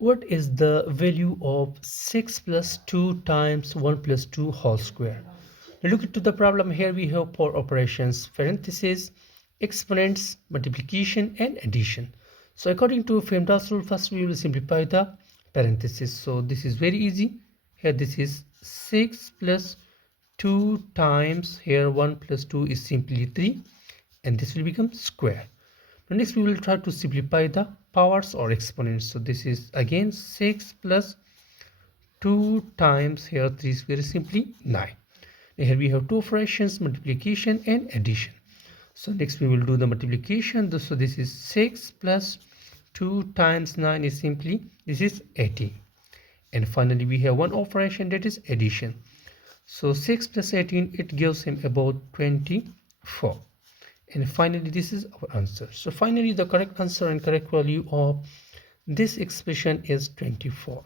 What is the value of 6 plus 2 times 1 plus 2 whole square? Now look into the problem. Here we have four operations: parentheses, exponents, multiplication and addition. So according to PEMDAS rule, first we will simplify the parentheses. So this is very easy. Here this is 6 plus 2 times, here 1 plus 2 is simply 3, and this will become square. Now next we will try to simplify the powers or exponents. So this is again 6 plus 2 times, here 3 is very simply 9. Now here we have two fractions, multiplication and addition. So next we will do the multiplication. So this is 6 plus 2 times 9 is simply, this is 18. And finally we have one operation, that is addition. So 6 plus 18, it gives him about 24. And finally this is our answer. So finally the correct answer and correct value of this expression is 24.